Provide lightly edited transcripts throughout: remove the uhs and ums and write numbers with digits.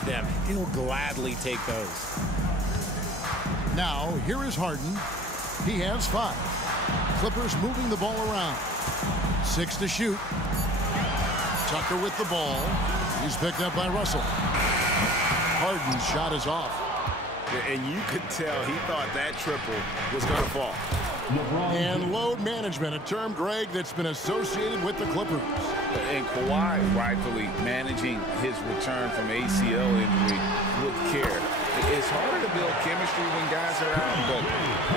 of them. He'll gladly take those. Now, here is Harden. He has 5. Clippers moving the ball around. 6 to shoot. Tucker with the ball. He's picked up by Russell. Harden's shot is off. And you could tell he thought that triple was going to fall. And load management, a term, Greg, that's been associated with the Clippers. And Kawhi rightfully managing his return from ACL injury with care. It's harder to build chemistry when guys are out, but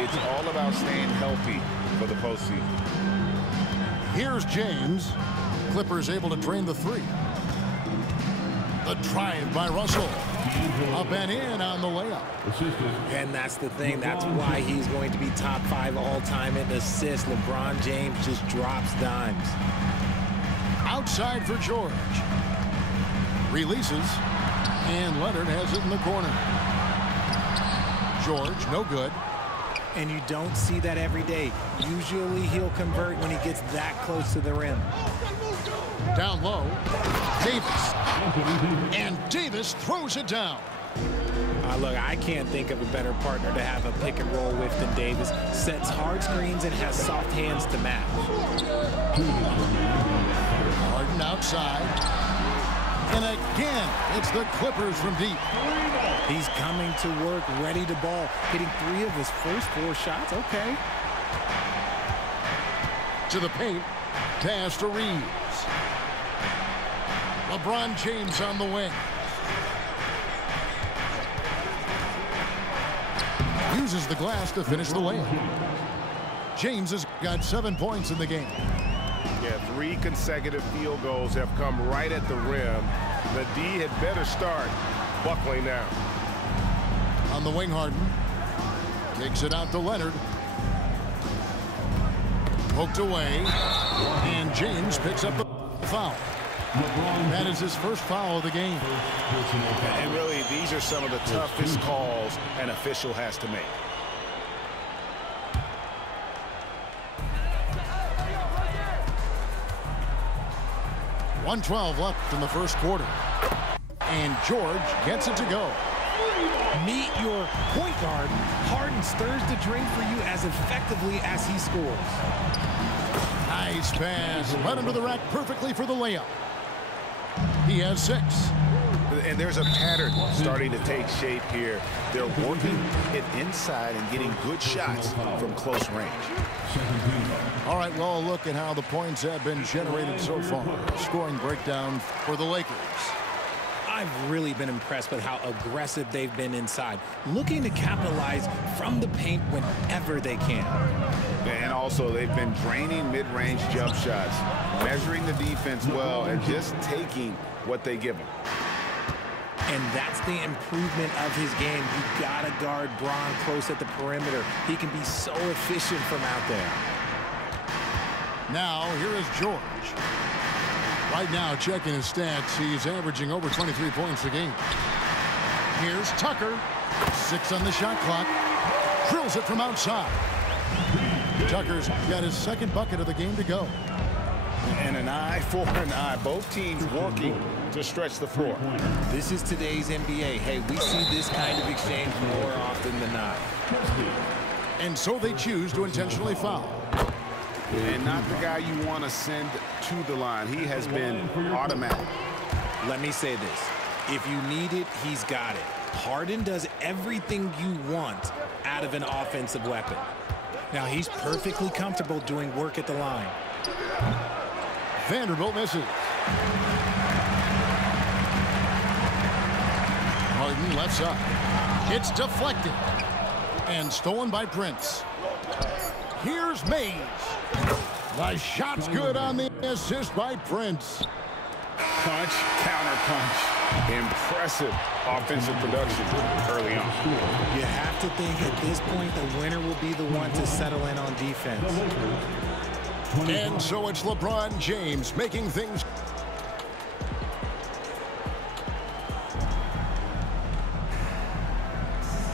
it's all about staying healthy for the postseason. Here's James. Clippers able to drain the 3. The drive by Russell. Up and in on the layup. And that's the thing. That's why he's going to be top 5 all-time in assists. LeBron James just drops dimes. Outside for George. Releases. And Leonard has it in the corner. George, no good. And you don't see that every day. Usually he'll convert when he gets that close to the rim. Down low. Davis. And Davis throws it down. Look, I can't think of a better partner to have a pick and roll with than Davis. Sets hard screens and has soft hands to match. Harden outside. And again, it's the Clippers from deep. He's coming to work, ready to ball. Hitting 3 of his first 4 shots. Okay. To the paint. Pass to Reeves. LeBron James on the wing. Uses the glass to finish the layup. James has got 7 points in the game. Yeah, 3 consecutive field goals have come right at the rim. The D had better start buckling now. On the wing, Harden. Takes it out to Leonard. Poked away. And James picks up the foul. That is his first foul of the game. And really, these are some of the toughest calls an official has to make. .112 left in the first quarter. And George gets it to go. Meet your point guard. Harden stirs the drink for you as effectively as he scores. Nice pass. Led him to the rack perfectly for the layup. He has 6. And there's a pattern starting to take shape here. They're working it inside and getting good shots from close range. All right, well, look at how the points have been generated so far. Scoring breakdown for the Lakers. I've really been impressed with how aggressive they've been inside, looking to capitalize from the paint whenever they can. And also, they've been draining mid-range jump shots, measuring the defense well, and just taking what they give them. And that's the improvement of his game. You got to guard Bron close at the perimeter. He can be so efficient from out there. Now, here is George. Right now, checking his stats, he's averaging over 23 points a game. Here's Tucker. 6 on the shot clock. Drills it from outside. Tucker's got his second bucket of the game to go. And an eye for an eye. Both teams working to stretch the floor. This is today's NBA. Hey, we see this kind of exchange more often than not. And so they choose to intentionally foul. And not the guy you want to send to the line. He has been automatic. Let me say this. If you need it, he's got it. Harden does everything you want out of an offensive weapon. Now, he's perfectly comfortable doing work at the line. Vanderbilt misses. Harden left side. It's deflected. And stolen by Prince. Here's Mays. The shot's good on the assist by Prince. Punch, counter punch. Impressive offensive production early on. You have to think at this point the winner will be the one to settle in on defense. And so it's LeBron James making things.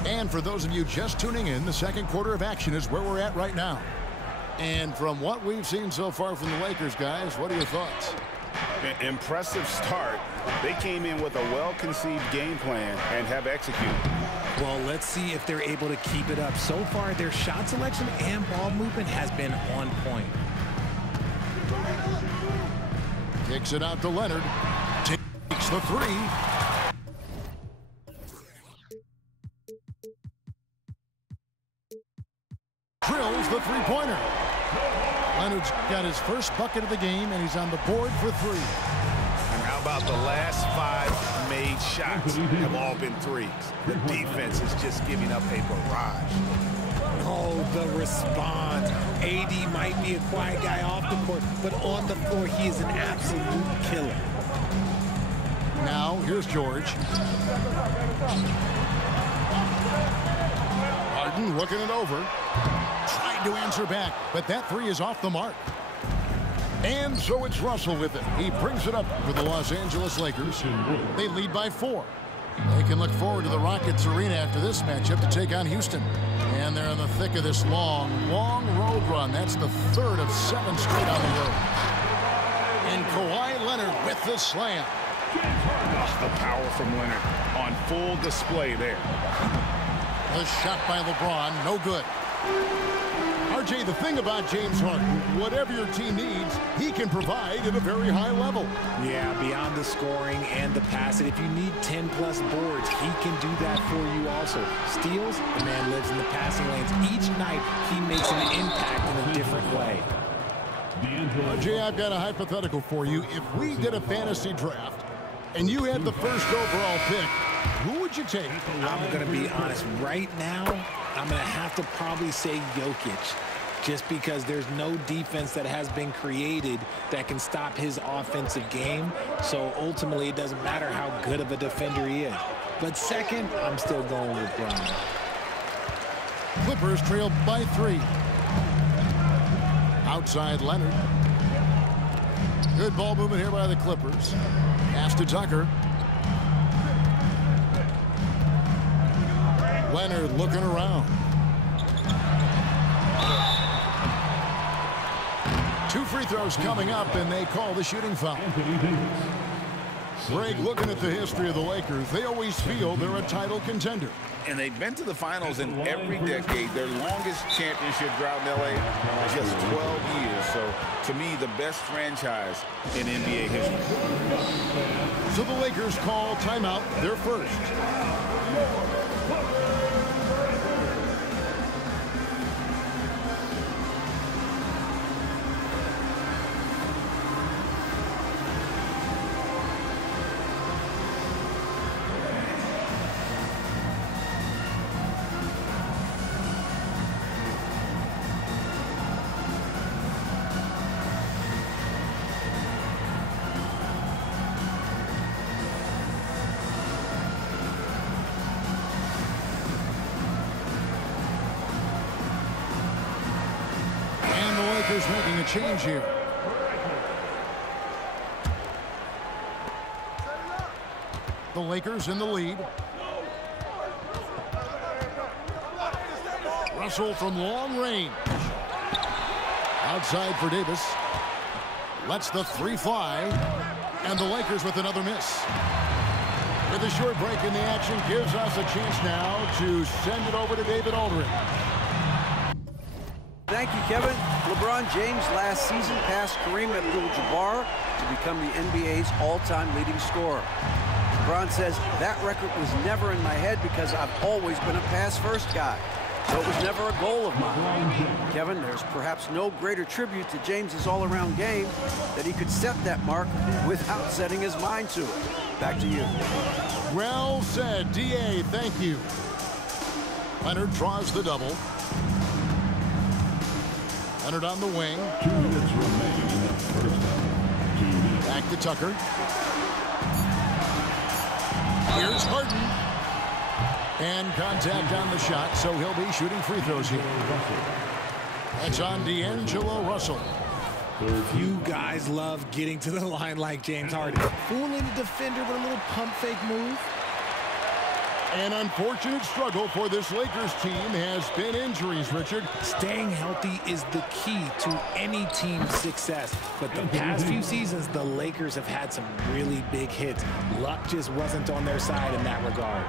And for those of you just tuning in, the second quarter of action is where we're at right now. And from what we've seen so far from the Lakers, guys, what are your thoughts? Impressive start. They came in with a well-conceived game plan and have executed. Well, let's see if they're able to keep it up. So far, their shot selection and ball movement has been on point. Kicks it out to Leonard. Takes the three. Drills the three-pointer. Leonard's got his first bucket of the game, and he's on the board for three. And how about the last 5 made shots have all been threes? The defense is just giving up a barrage. Oh, the response. AD might be a quiet guy off the court, but on the floor, he is an absolute killer. Now, here's George. Harden looking it over. Trying to answer back, but that three is off the mark. And so it's Russell with it. He brings it up for the Los Angeles Lakers. They lead by 4. They can look forward to the Rockets Arena after this matchup to take on Houston. And they're in the thick of this long road run. That's the 3rd of 7 straight on the road. And Kawhi Leonard with the slam. The power from Leonard on full display there. The shot by LeBron, no good. RJ, the thing about James Harden, whatever your team needs, he can provide at a very high level. Yeah, beyond the scoring and the passing, if you need 10-plus boards, he can do that for you also. Steals, the man lives in the passing lanes. Each night, he makes an impact in a different way. RJ, I've got a hypothetical for you. If we did a fantasy draft and you had the first overall pick, who would you take? I'm going to be honest. Right now, I'm going to have to probably say Jokic, just because there's no defense that has been created that can stop his offensive game. So ultimately, it doesn't matter how good of a defender he is. But second, I'm still going with Bron. Clippers trail by 3. Outside Leonard. Good ball movement here by the Clippers. Pass to Tucker. Leonard looking around. 2 free throws coming up, and they call the shooting foul. Greg, looking at the history of the Lakers, they always feel they're a title contender. And they've been to the finals in every decade. Their longest championship drought in L.A. is just 12 years. So, to me, the best franchise in NBA history. So the Lakers call timeout, their first. Making a change here. The Lakers in the lead. Russell from long range. Outside for Davis. Lets the 3 fly. And the Lakers with another miss. With a short break in the action, gives us a chance now to send it over to David Aldridge. Thank you, Kevin. LeBron James last season passed Kareem Abdul-Jabbar to become the NBA's all-time leading scorer. LeBron says, that record was never in my head because I've always been a pass-first guy. So it was never a goal of mine. Kevin, there's perhaps no greater tribute to James's all-around game that he could set that mark without setting his mind to it. Back to you. Well said, D.A. Thank you. Leonard draws the double. Leonard on the wing. 2 minutes remaining in the first half. Back to Tucker. Here's Harden. And contact on the shot, so he'll be shooting free throws here. That's on D'Angelo Russell. You guys love getting to the line like James Harden. Fooling the defender with a little pump fake move. An unfortunate struggle for this Lakers team has been injuries, Richard. Staying healthy is the key to any team's success. But the past few seasons, the Lakers have had some really big hits. Luck just wasn't on their side in that regard.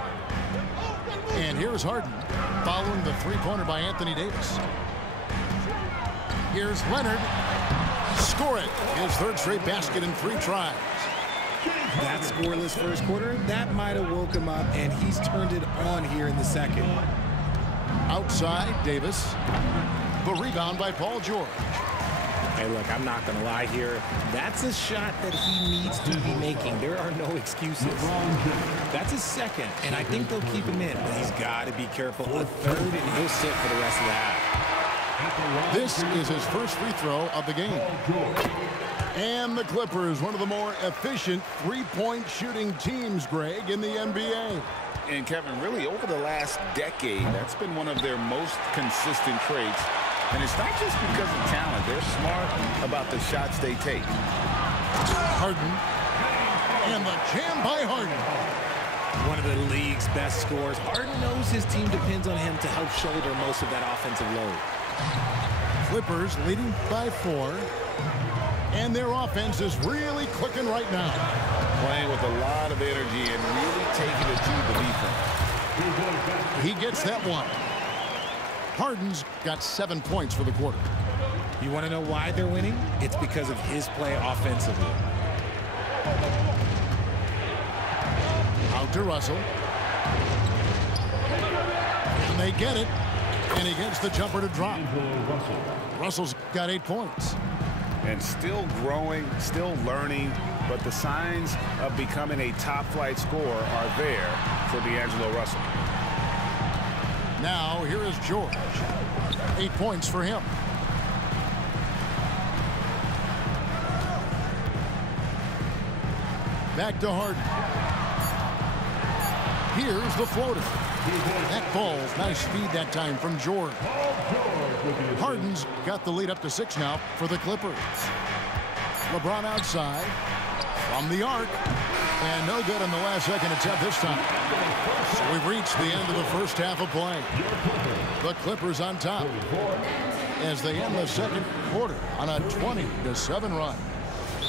And here's Harden following the three-pointer by Anthony Davis. Here's Leonard. Score it. His third straight basket in 3 tries. That scoreless first quarter, that might have woke him up, and he's turned it on here in the second. Outside, Davis. The rebound by Paul George. Hey, look, I'm not going to lie here. That's a shot that he needs to be making. There are no excuses. That's his second, and I think they'll keep him in, but he's got to be careful. A third, and he'll sit for the rest of the half. This is his first free throw of the game. And the Clippers, one of the more efficient three-point shooting teams, Greg, in the NBA. And Kevin, really over the last decade, that's been one of their most consistent traits. And it's not just because of talent. They're smart about the shots they take. Harden. And the jam by Harden. One of the league's best scorers. Harden knows his team depends on him to help shoulder most of that offensive load. Clippers leading by 4. And their offense is really clicking right now. Playing with a lot of energy and really taking it to the defense. He gets that one. Harden's got 7 points for the quarter. You want to know why they're winning? It's because of his play offensively. Out to Russell. And they get it. And he gets the jumper to drop. Russell's got 8 points. And still growing, still learning, but the signs of becoming a top-flight scorer are there for D'Angelo Russell. Now, here is George. 8 points for him. Back to Harden. Here's the floater. That ball's nice speed that time from George. Harden's got the lead up to 6 now for the Clippers. LeBron outside from the arc. And no good on the last second attempt this time. So we've reached the end of the first half of play. The Clippers on top as they end the second quarter on a 20-7 run.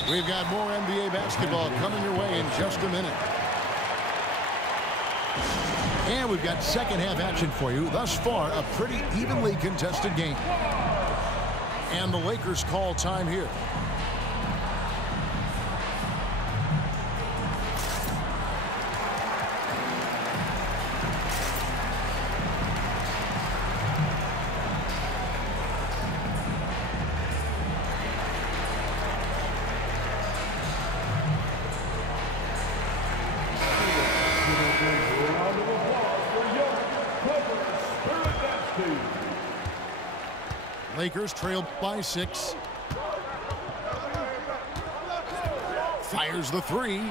We've got more NBA basketball coming your way in just a minute. And we've got second half action for you. Thus far, a pretty evenly contested game. And the Lakers call time here. Lakers trail by 6. Fires the 3.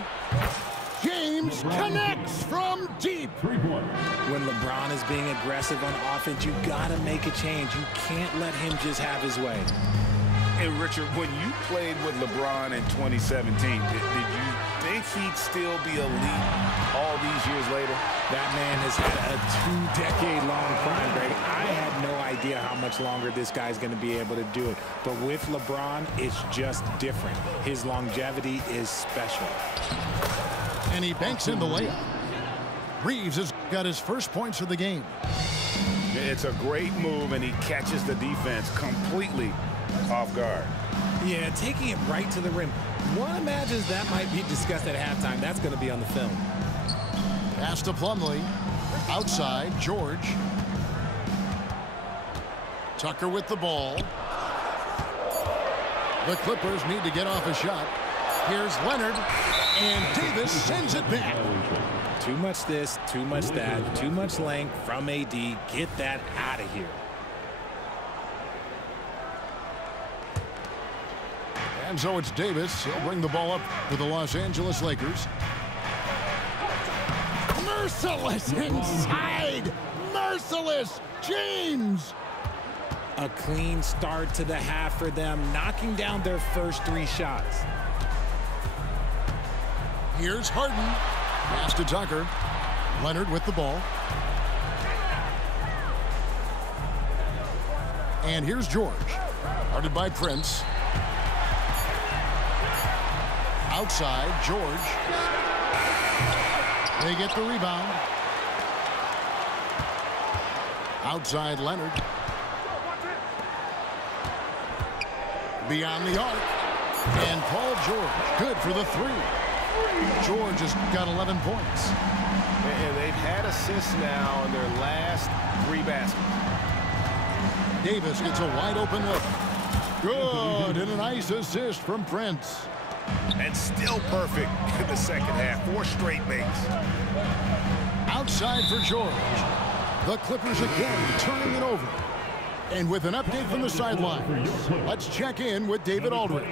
James connects from deep. When LeBron is being aggressive on offense, you got to make a change. You can't let him just have his way. And Richard, when you played with LeBron in 2017, did you think he'd still be elite all these years later? That man has had a 2-decade-long prime, Greg. I had no idea how much longer this guy's going to be able to do it. But with LeBron, it's just different. His longevity is special. And he banks in the layup. Reeves has got his first points of the game. It's a great move, and he catches the defense completely off guard. Yeah, taking it right to the rim. One imagines that might be discussed at halftime. That's going to be on the film. Pass to Plumlee. Outside, George. Tucker with the ball. The Clippers need to get off a shot. Here's Leonard. And Davis sends it back. Too much this, too much that, too much length from AD. Get that out of here. And so it's Davis. He'll bring the ball up for the Los Angeles Lakers. Merciless inside. Merciless. James. A clean start to the half for them, knocking down their first 3 shots. Here's Harden. Pass to Tucker. Leonard with the ball. And here's George. Guarded by Prince. Outside, George. They get the rebound. Outside, Leonard. Beyond the arc. And Paul George, good for the three. George has got 11 points. And they've had assists now in their last 3 baskets. Davis gets a wide open look. Good, and a nice assist from Prince. And still perfect in the second half. 4 straight makes. Outside for George. The Clippers again turning it over. And with an update from the sidelines, let's check in with David Aldridge.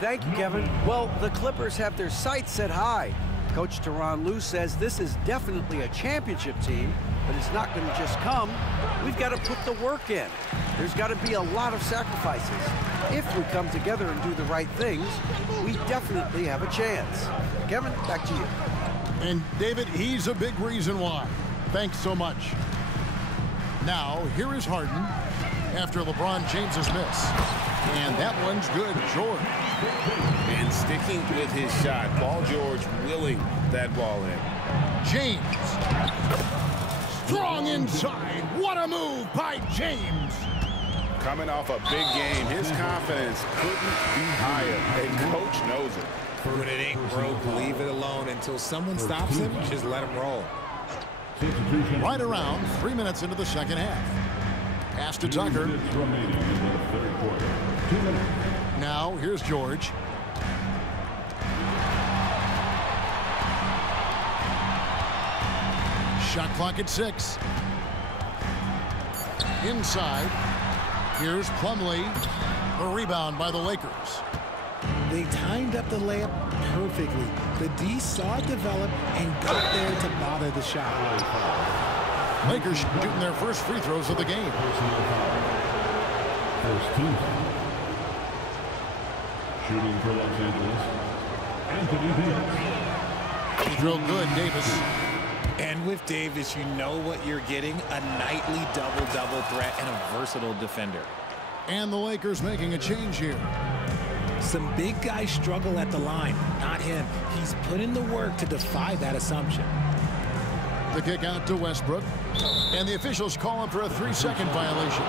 Thank you, Kevin. Well, the Clippers have their sights set high. Coach Tyronn Lue says this is definitely a championship team, but it's not going to just come. We've got to put the work in. There's got to be a lot of sacrifices. If we come together and do the right things, we definitely have a chance. Kevin, back to you. And David, he's a big reason why. Thanks so much. Now, here is Harden after LeBron James's miss. And that one's good, George. And sticking with his shot. Paul George willing that ball in. James. Strong inside. What a move by James. Coming off a big game, his confidence couldn't be higher. And coach knows it. When it ain't broke, leave it alone until someone stops him. Just let him roll. Right around 3 minutes into the second half. Pass to Tucker. Now, here's George. Shot clock at 6. Inside. Here's Plumlee. A rebound by the Lakers. They timed up the layup perfectly. The D saw it develop and got there to bother the shot. Lakers shooting their first free throws of the game. First team foul. Shooting for Los Angeles, Anthony Davis. He drilled good, Davis. And with Davis, you know what you're getting. A nightly double-double threat and a versatile defender. And the Lakers making a change here. Some big guys struggle at the line. Not him. He's put in the work to defy that assumption. The kick out to Westbrook. And the officials call him for a 3-second violation.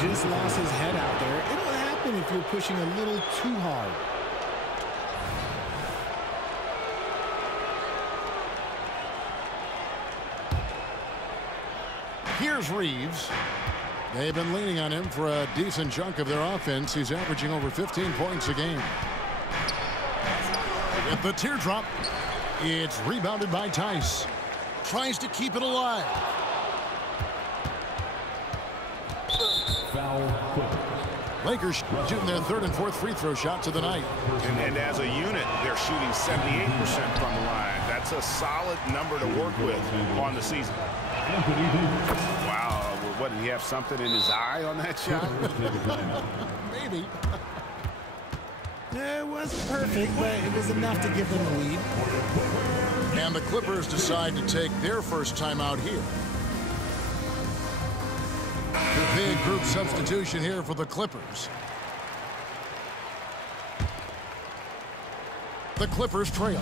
Just lost his head out there. It'll happen if you're pushing a little too hard. Here's Reeves. They've been leaning on him for a decent chunk of their offense. He's averaging over 15 points a game. With the teardrop, it's rebounded by Tice. Tries to keep it alive. Foul. Lakers shooting their 3rd and 4th free throw shots of the night. And as a unit, they're shooting 78% from the line. That's a solid number to work with on the season. Wow. What, did he have something in his eye on that shot? Maybe. It wasn't perfect, but it was enough to give them a lead. And the Clippers decide to take their first time out here. The big group substitution here for the Clippers. The Clippers trail.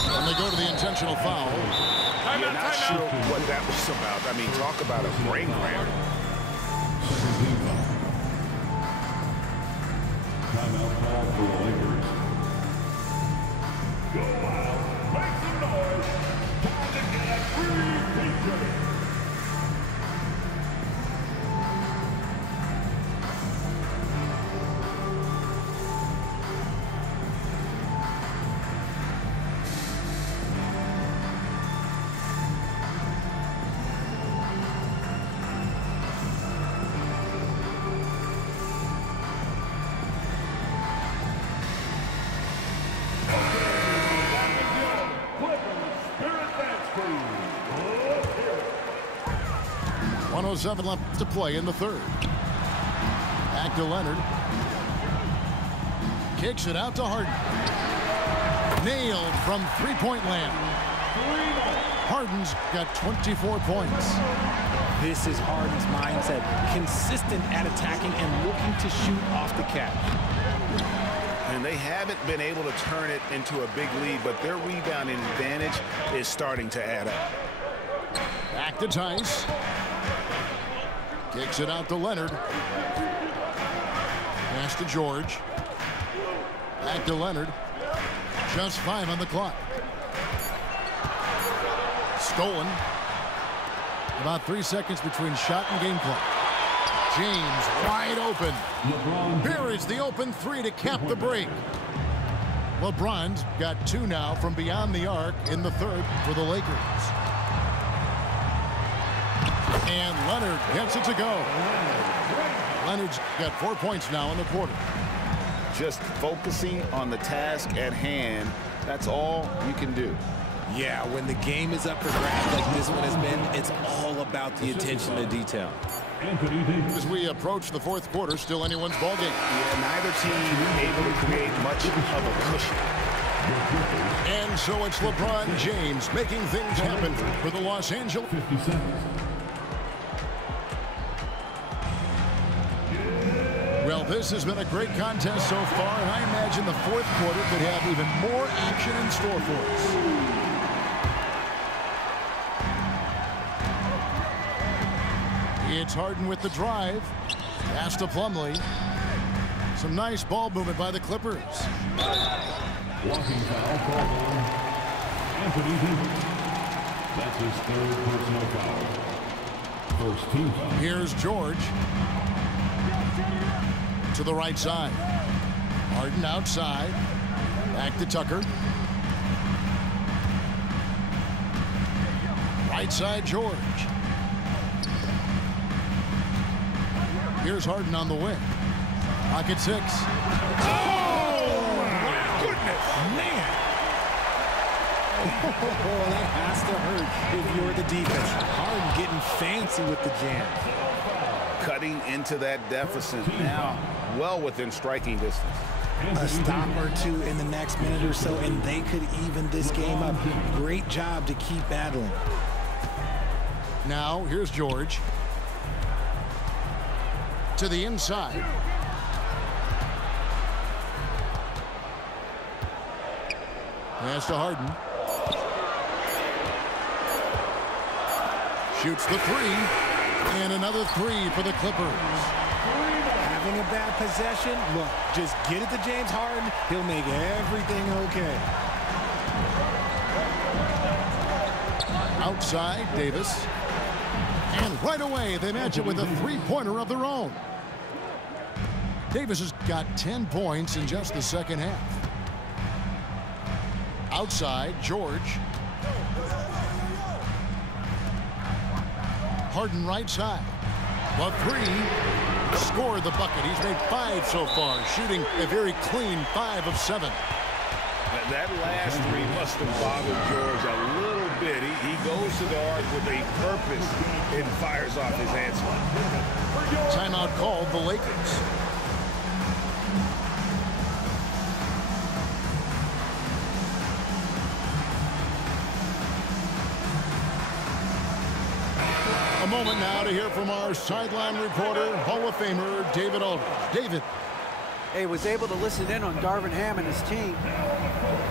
And they go to the intentional foul. You're not sure what that was about. I mean, talk about a brain cramp. Timeout call for the Lakers. Go out. Make some noise. Time to get free pizza. .07 left to play in the 3rd. Back to Leonard. Kicks it out to Harden. Nailed from three-point land. Harden's got 24 points. This is Harden's mindset. Consistent at attacking and looking to shoot off the catch. And they haven't been able to turn it into a big lead, but their rebounding advantage is starting to add up. Back to Tice. Kicks it out to Leonard. Pass to George. Back to Leonard. Just 5 on the clock. Stolen. About 3 seconds between shot and game clock. James wide open. Buries the open three to cap the break. LeBron's got 2 now from beyond the arc in the third for the Lakers. And Leonard gets it to go. Leonard's got 4 points now in the quarter. Just focusing on the task at hand, that's all you can do. Yeah, when the game is up for grabs like this one has been, it's all about the attention to detail. As we approach the fourth quarter, still anyone's ballgame. Yeah, neither team able to create much of a cushion. And so it's LeBron James making things happen for the Los Angeles. 50 seconds. Well, this has been a great contest so far, and I imagine the fourth quarter could have even more action in store for us. It's Harden with the drive. Pass to Plumlee. Some nice ball movement by the Clippers. Walking foul called on Anthony Davis. That's his third personal foul. First team foul. Here's George. To the right side. Harden outside. Back to Tucker. Right side, George. Here's Harden on the wing. Pocket 6. Oh, my goodness, man. Oh, that has to hurt if you're the defense. Harden getting fancy with the jam. Cutting into that deficit now, well within striking distance. A stop or two in the next minute or so, and they could even this game up. Great job to keep battling. Now, here's George. To the inside. Pass to Harden. Shoots the three. And another three for the Clippers. Having a bad possession, look, just get it to James Harden. He'll make everything okay. Outside, Davis. And right away, they match it with a three-pointer of their own. Davis has got 10 points in just the second half. Outside, George. Harden right side. The three. Scored the bucket. He's made 5 so far, shooting a very clean 5 of 7. That last three must have bothered George a little bit. He goes to the arc with a purpose and fires off his answer. Timeout called the Lakers. A moment now to hear from our sideline reporter, Hall of Famer David Aldridge. David. Hey, was able to listen in on Darvin Ham and his team.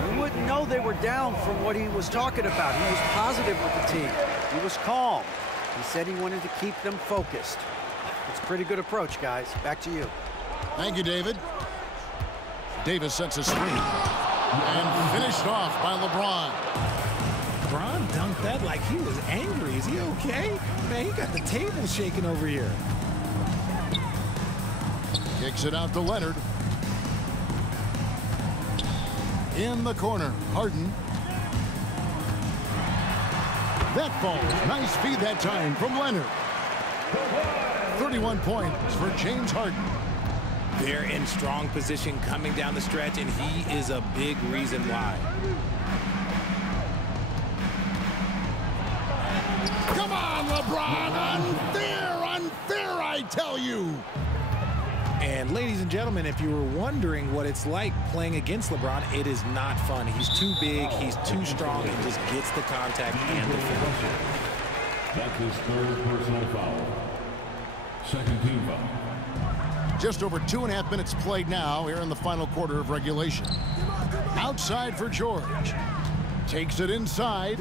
You wouldn't know they were down from what he was talking about. He was positive with the team. He was calm. He said he wanted to keep them focused. It's a pretty good approach, guys. Back to you. Thank you, David. Davis sets a screen. And finished off by LeBron. LeBron dunked that like he was angry. Is he okay? Man, he got the table shaking over here. Kicks it out to Leonard. In the corner, Harden. That falls. Nice feed that time from Leonard. 31 points for James Harden. They're in strong position coming down the stretch, and he is a big reason why. Come on, LeBron! Unfair, unfair, I tell you! And ladies and gentlemen, if you were wondering what it's like playing against LeBron, it is not fun. He's too big, he's too strong, and just gets the contact and the finish. That's his third personal foul. Second team foul. Just over 2.5 minutes played now here in the final quarter of regulation. Outside for George. Takes it inside.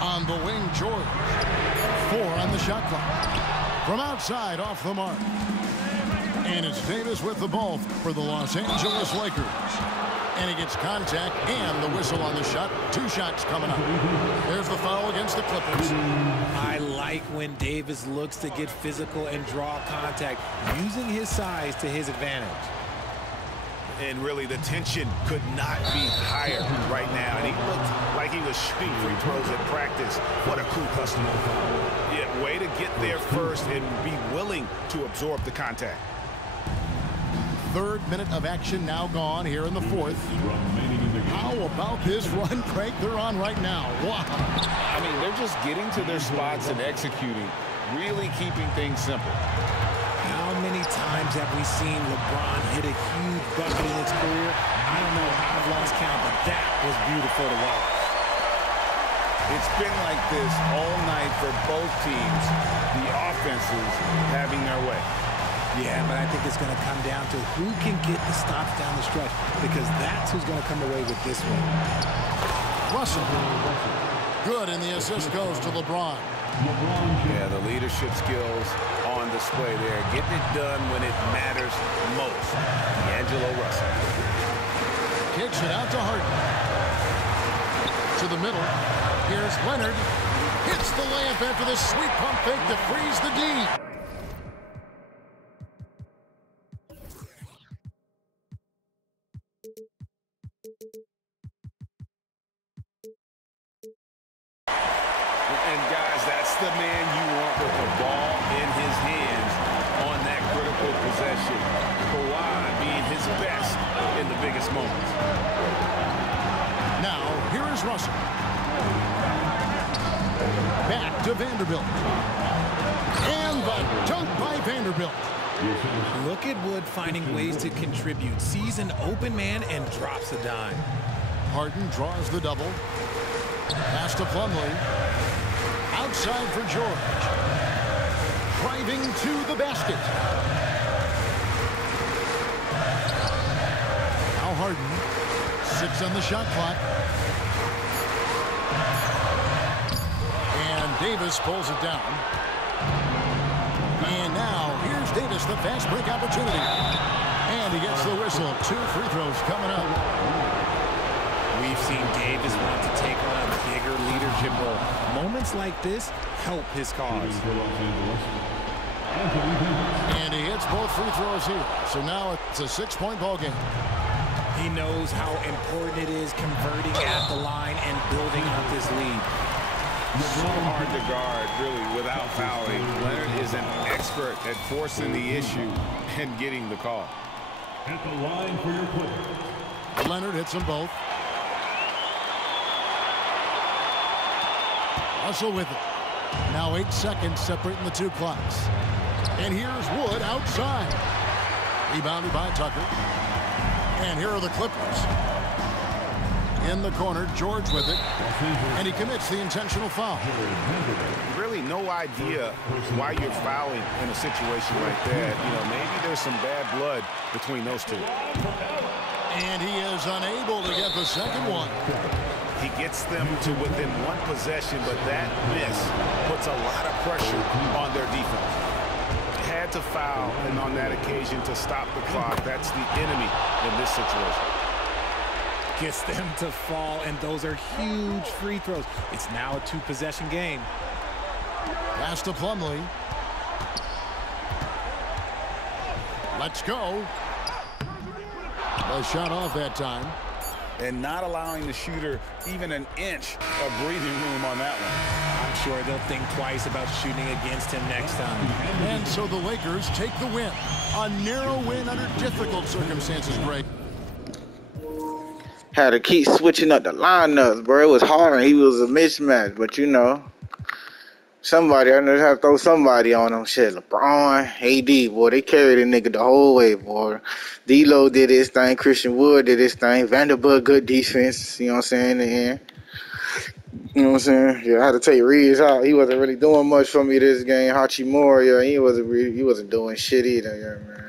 On the wing, George. 4 on the shot clock. From outside, off the mark. And it's Davis with the ball for the Los Angeles Lakers. And he gets contact and the whistle on the shot. 2 shots coming up. There's the foul against the Clippers. I like when Davis looks to get physical and draw contact, using his size to his advantage. And really, the tension could not be higher right now. And he looked like he was shooting free throws at practice. What a cool customer. Yeah, way to get there first and be willing to absorb the contact. 3rd minute of action now gone here in the 4th. How about this run, Craig, they're on right now? Wow. I mean, they're just getting to their spots and executing, really keeping things simple. How many times have we seen LeBron hit a huge bucket in his career? I don't know. I've lost count, but that was beautiful to watch. It's been like this all night for both teams, the offenses having their way. Yeah, but I think it's going to come down to who can get the stops down the stretch, because that's who's going to come away with this one. Russell. Good, and the assist goes to LeBron. Yeah, the leadership skills on display there. Getting it done when it matters most. D'Angelo Russell. Kicks it out to Harden. To the middle. Here's Leonard. Hits the layup after the sweet pump fake to freeze the D. And guys, that's the man you want with the ball in his hands on that critical possession. Kawhi being his best in the biggest moments. Now, here is Russell. Back to Vanderbilt. And the dunk by Vanderbilt. Look at Wood finding ways to contribute. Sees an open man and drops a dime. Harden draws the double. Pass to Plumlee. Outside for George. Driving to the basket. Now Harden. 6 on the shot clock. And Davis pulls it down. And now here's Davis, the fast break opportunity. And he gets the whistle. 2 free throws coming up. We've seen Davis want to take on a bigger leadership role. Moments like this help his cause. And he hits both free throws here. So now it's a 6-point ball game. He knows how important it is converting at the line and building up this lead. So hard to guard, really, without fouling. Leonard is an expert at forcing the issue and getting the call. At the line for your play. Leonard hits them both. Russell with it. Now 8 seconds separating the 2 clocks. And here's Wood outside. Rebounded by Tucker. And here are the Clippers. In the corner, George with it. And he commits the intentional foul. Really no idea why you're fouling in a situation like that. You know, maybe there's some bad blood between those two. And he is unable to get the second one. He gets them to within 1 possession, but that miss puts a lot of pressure on their defense. Had to foul, and on that occasion to stop the clock. That's the enemy in this situation. Gets them to fall, and those are huge free throws. It's now a 2-possession game. Pass to Plumlee. Let's go. A shot off that time. And not allowing the shooter even an inch of breathing room on that one. I'm sure they'll think twice about shooting against him next time. And so the Lakers take the win. A narrow win under difficult circumstances, Greg. Had to keep switching up the lineups, bro. It was hard. He was a mismatch, but you know, Somebody, I know how to throw somebody on them. Shit, LeBron, AD, boy, they carried a nigga the whole way, boy. D-Lo did his thing. Christian Wood did his thing. Vanderbilt, good defense. You know what I'm saying? In the end. You know what I'm saying? Yeah, I had to take Reeves out. He wasn't really doing much for me this game. Hachimura, yeah, he wasn't doing shit either, yeah, man.